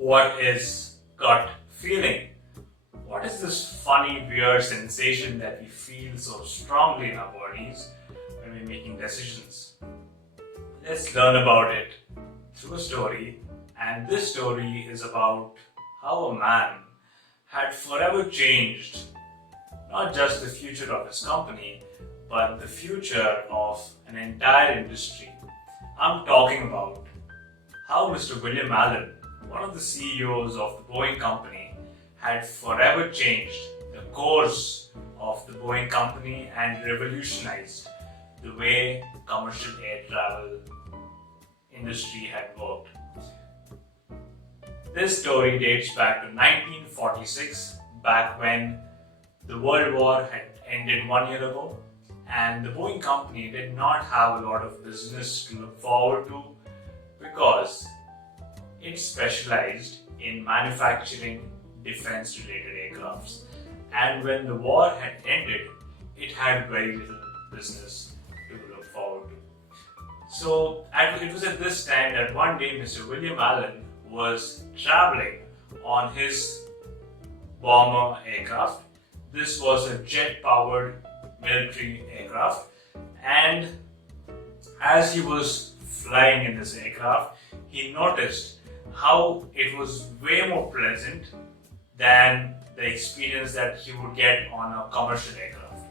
What is gut feeling? What is this funny, weird sensation that we feel so strongly in our bodies when we're making decisions? Let's learn about it through a story, and this story is about how a man had forever changed not just the future of his company, but the future of an entire industry. I'm talking about how Mr. William Allen, one of the CEOs of the Boeing company, had forever changed the course of the Boeing company and revolutionized the way commercial air travel industry had worked. This story dates back to 1946, back when the World War had ended 1 year ago, and the Boeing company did not have a lot of business to look forward to because it specialized in manufacturing defense-related aircrafts. And when the war had ended, it had very little business to look forward to. So it was at this time that one day Mr. William Allen was traveling on his bomber aircraft. This was a jet-powered military aircraft, and as he was flying in this aircraft, he noticed how it was way more pleasant than the experience that he would get on a commercial aircraft.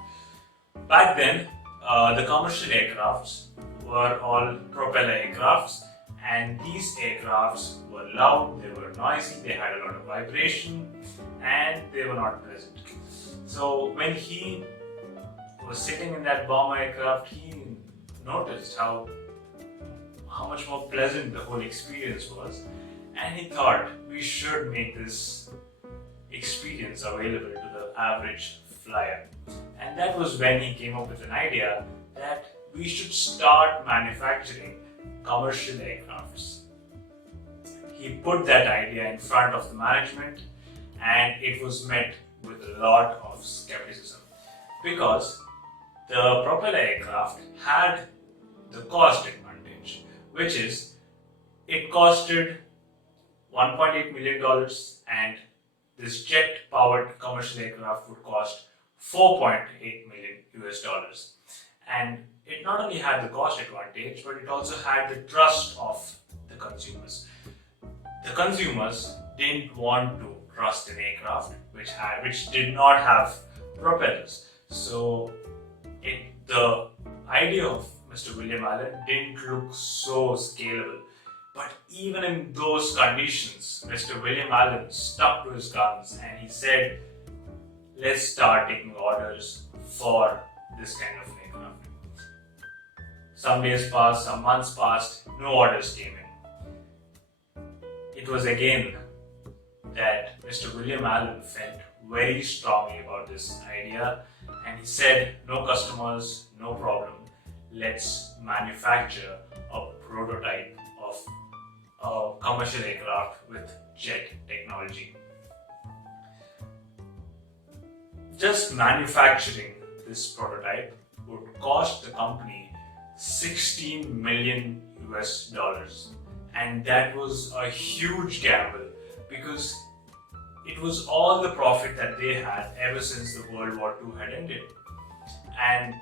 Back then, the commercial aircrafts were all propeller aircrafts, and these aircrafts were loud, they were noisy, they had a lot of vibration, and they were not pleasant. So when he was sitting in that bomber aircraft, he noticed how much more pleasant the whole experience was, and he thought we should make this experience available to the average flyer. And that was when he came up with an idea that we should start manufacturing commercial aircrafts. He put that idea in front of the management, and it was met with a lot of skepticism because the propeller aircraft had the cost advantage, which is it costed $1.8 million, and this jet-powered commercial aircraft would cost $4.8 million US. And it not only had the cost advantage, but it also had the trust of the consumers. The consumers didn't want to trust an aircraft which did not have propellers. So the idea of Mr. William Allen didn't look so scalable. But even in those conditions, Mr. William Allen stuck to his guns and he said, let's start taking orders for this kind of aircraft. Some days passed, some months passed, no orders came in. It was again that Mr. William Allen felt very strongly about this idea, and he said, no customers, no problem, let's manufacture a prototype of a commercial aircraft with jet technology. Just manufacturing this prototype would cost the company $16 million US, and that was a huge gamble because it was all the profit that they had ever since the World War II had ended. And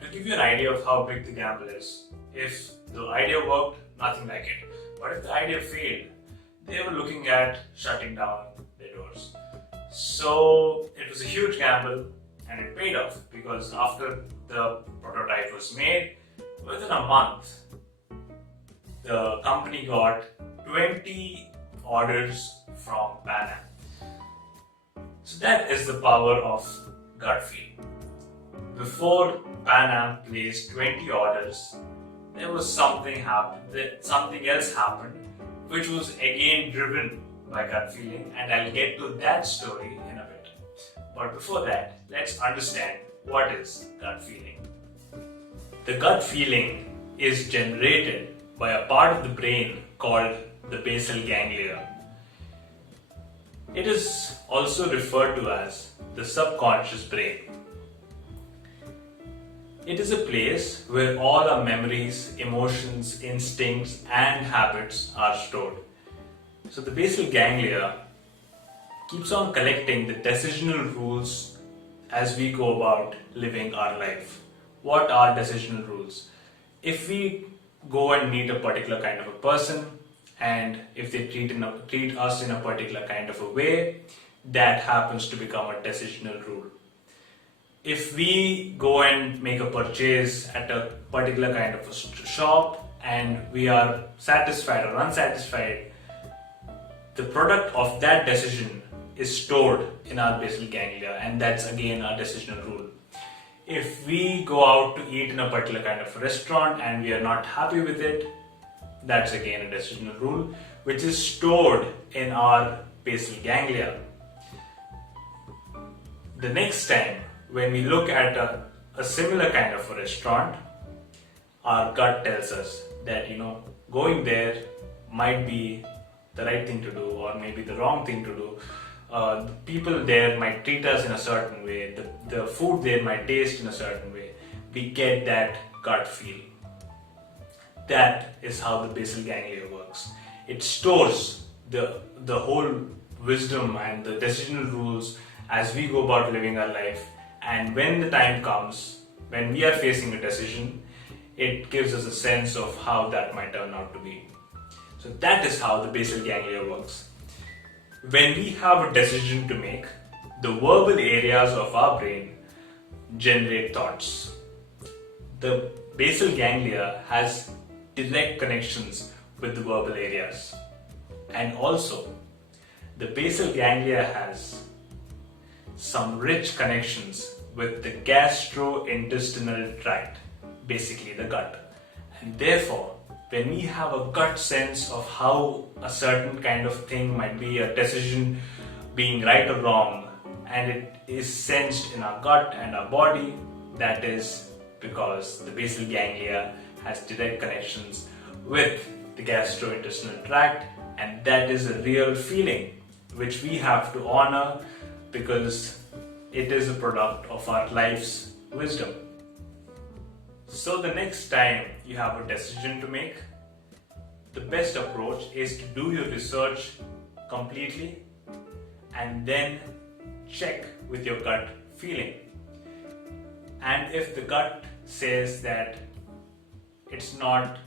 to give you an idea of how big the gamble is, if the idea worked, nothing like it. But if the idea failed, they were looking at shutting down their doors. So it was a huge gamble, and it paid off because after the prototype was made, within a month, the company got 20 orders from Pan Am. So that is the power of gut feel. Before Pan Am placed 20 orders, there was something else happened, which was again driven by gut feeling, and I'll get to that story in a bit. But before that, let's understand what is gut feeling. The gut feeling is generated by a part of the brain called the basal ganglia. It is also referred to as the subconscious brain. It is a place where all our memories, emotions, instincts, and habits are stored. So the basal ganglia keeps on collecting the decisional rules as we go about living our life. What are decisional rules? If we go and meet a particular kind of a person, and if they treat us in a particular kind of a way, that happens to become a decisional rule. If we go and make a purchase at a particular kind of a shop and we are satisfied or unsatisfied, the product of that decision is stored in our basal ganglia, and that's again a decisional rule. If we go out to eat in a particular kind of restaurant and we are not happy with it, that's again a decisional rule which is stored in our basal ganglia. The next time when we look at a similar kind of a restaurant, our gut tells us that going there might be the right thing to do or maybe the wrong thing to do. The people there might treat us in a certain way, the food there might taste in a certain way. We get that gut feel. That is how the basal ganglia works. It stores the whole wisdom and the decisional rules as we go about living our life, and when the time comes, when we are facing a decision, it gives us a sense of how that might turn out to be. So that is how the basal ganglia works. When we have a decision to make, the verbal areas of our brain generate thoughts. The basal ganglia has direct connections with the verbal areas. And also, the basal ganglia has some rich connections with the gastrointestinal tract, basically the gut. And therefore, when we have a gut sense of how a certain kind of thing might be, a decision being right or wrong, and it is sensed in our gut and our body, that is because the basal ganglia has direct connections with the gastrointestinal tract, and that is a real feeling which we have to honor because it is a product of our life's wisdom. So the next time you have a decision to make, the best approach is to do your research completely and then check with your gut feeling. And if the gut says that it's not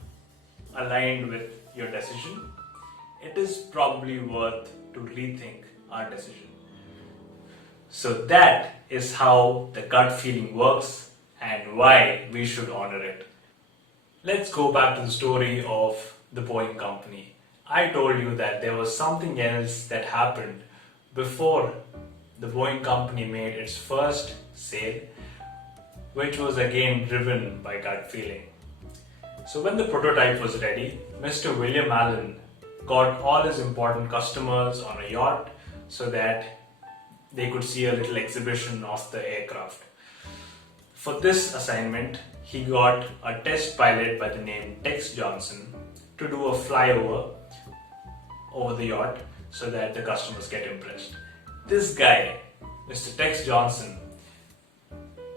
aligned with your decision, it is probably worth to rethink our decision. So that is how the gut feeling works and why we should honor it. Let's go back to the story of the Boeing company. I told you that there was something else that happened before the Boeing company made its first sale, which was again driven by gut feeling. So when the prototype was ready, Mr. William Allen got all his important customers on a yacht so that they could see a little exhibition of the aircraft. For this assignment, he got a test pilot by the name Tex Johnson to do a flyover over the yacht so that the customers get impressed. This guy, Mr. Tex Johnson,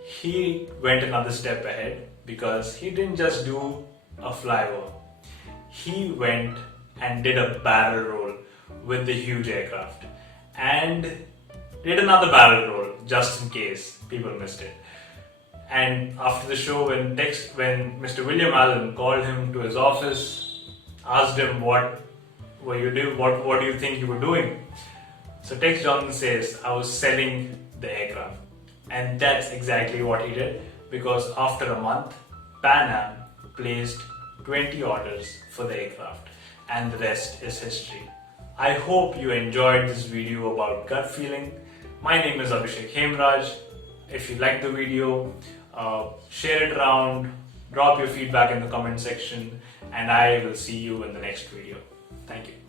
he went another step ahead because he didn't just do a flyover. He went and did a barrel roll with the huge aircraft and did another barrel roll just in case people missed it. And after the show, when Mr. William Allen called him to his office, asked him what do you think you were doing? So Tex Johnson says, I was selling the aircraft. And that's exactly what he did, because after a month, Pan Am placed 20 orders for the aircraft, and the rest is history. I hope you enjoyed this video about gut feeling. My name is Abhishek Hemraj. If you liked the video, share it around, drop your feedback in the comment section, and I will see you in the next video. Thank you.